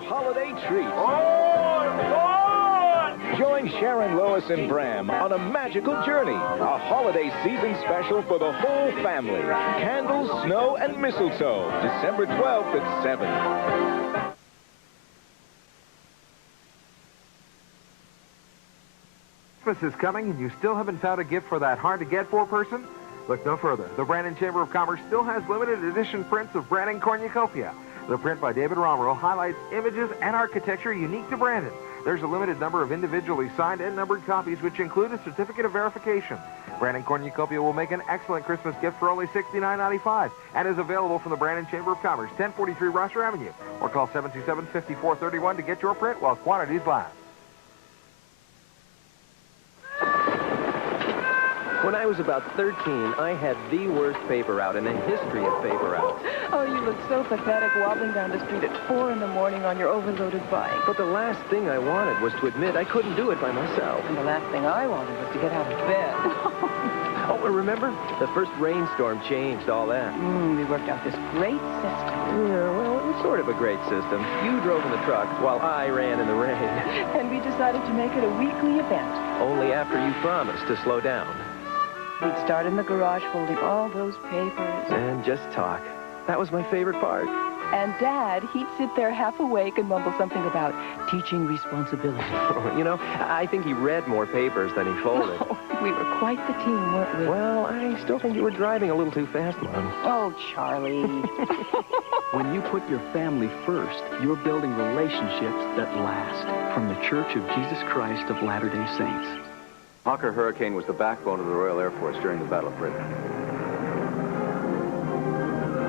holiday treat. Oh, Join Sharon, Lois, and Bram on a magical journey. A holiday season special for the whole family. Candles, snow, and mistletoe. December 12th at 7. Christmas is coming and you still haven't found a gift for that hard-to-get-for person? Look no further. The Brandon Chamber of Commerce still has limited edition prints of Brandon Cornucopia. The print by David Romero highlights images and architecture unique to Brandon. There's a limited number of individually signed and numbered copies, which include a certificate of verification. Brandon Cornucopia will make an excellent Christmas gift for only $69.95 and is available from the Brandon Chamber of Commerce, 1043 Rosser Avenue, or call 727-5431 to get your print while quantities last. When I was about 13, I had the worst paper route in the history of paper routes. Oh, you look so pathetic wobbling down the street at 4 in the morning on your overloaded bike. But the last thing I wanted was to admit I couldn't do it by myself. And the last thing I wanted was to get out of bed. Oh, remember? The first rainstorm changed all that. We worked out this great system. Yeah, well, it was sort of a great system. You drove in the truck while I ran in the rain. And we decided to make it a weekly event. Only after you promised to slow down. We'd start in the garage folding all those papers. And just talk. That was my favorite part. And Dad, he'd sit there half awake and mumble something about teaching responsibility. You know, I think he read more papers than he folded. Oh, we were quite the team, weren't we? Well, I still think you were driving a little too fast, Mom. Oh, Charlie. When you put your family first, you're building relationships that last. From the Church of Jesus Christ of Latter-day Saints. Hawker Hurricane was the backbone of the Royal Air Force during the Battle of Britain.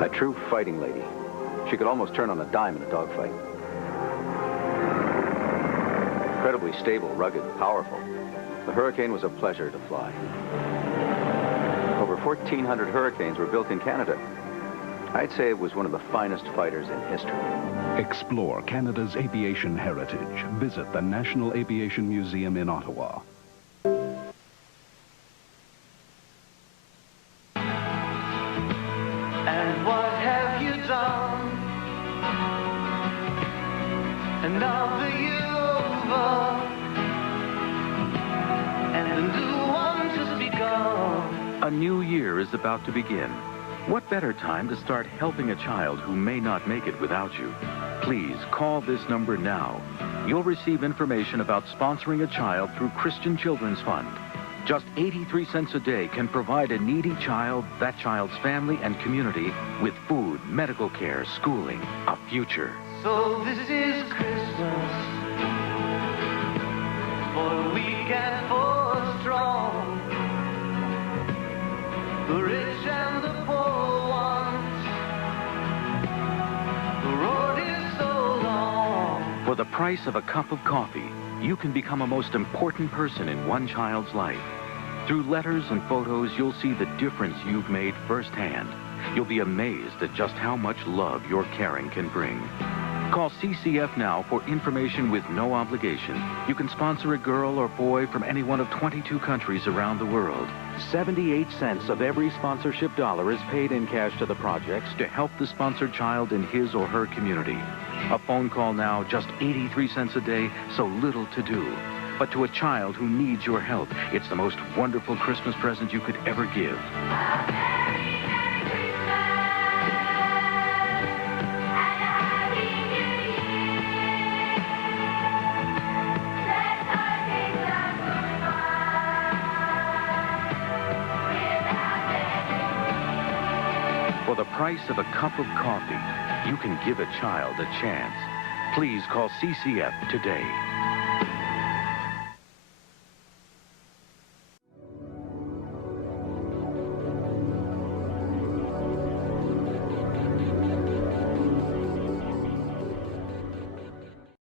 A true fighting lady. She could almost turn on a dime in a dogfight. Incredibly stable, rugged, powerful. The Hurricane was a pleasure to fly. Over 1,400 Hurricanes were built in Canada. I'd say it was one of the finest fighters in history. Explore Canada's aviation heritage. Visit the National Aviation Museum in Ottawa. And what have you done? And now the year over, and the new one just begun. A new year is about to begin. What better time to start helping a child who may not make it without you? Please call this number now. You'll receive information about sponsoring a child through Christian Children's Fund. Just 83 cents a day can provide a needy child, that child's family, and community with food, medical care, schooling, a future. So this is Christmas, for weak and for strong, the rich and the poor ones, the road is so long. For the price of a cup of coffee, you can become a most important person in one child's life. Through letters and photos, you'll see the difference you've made firsthand. You'll be amazed at just how much love your caring can bring. Call CCF now for information with no obligation. You can sponsor a girl or boy from any one of 22 countries around the world. 78 cents of every sponsorship dollar is paid in cash to the projects to help the sponsored child in his or her community. A phone call now, just 83 cents a day, so little to do. But to a child who needs your help, it's the most wonderful Christmas present you could ever give. For the price of a cup of coffee, you can give a child a chance. Please call CCF today.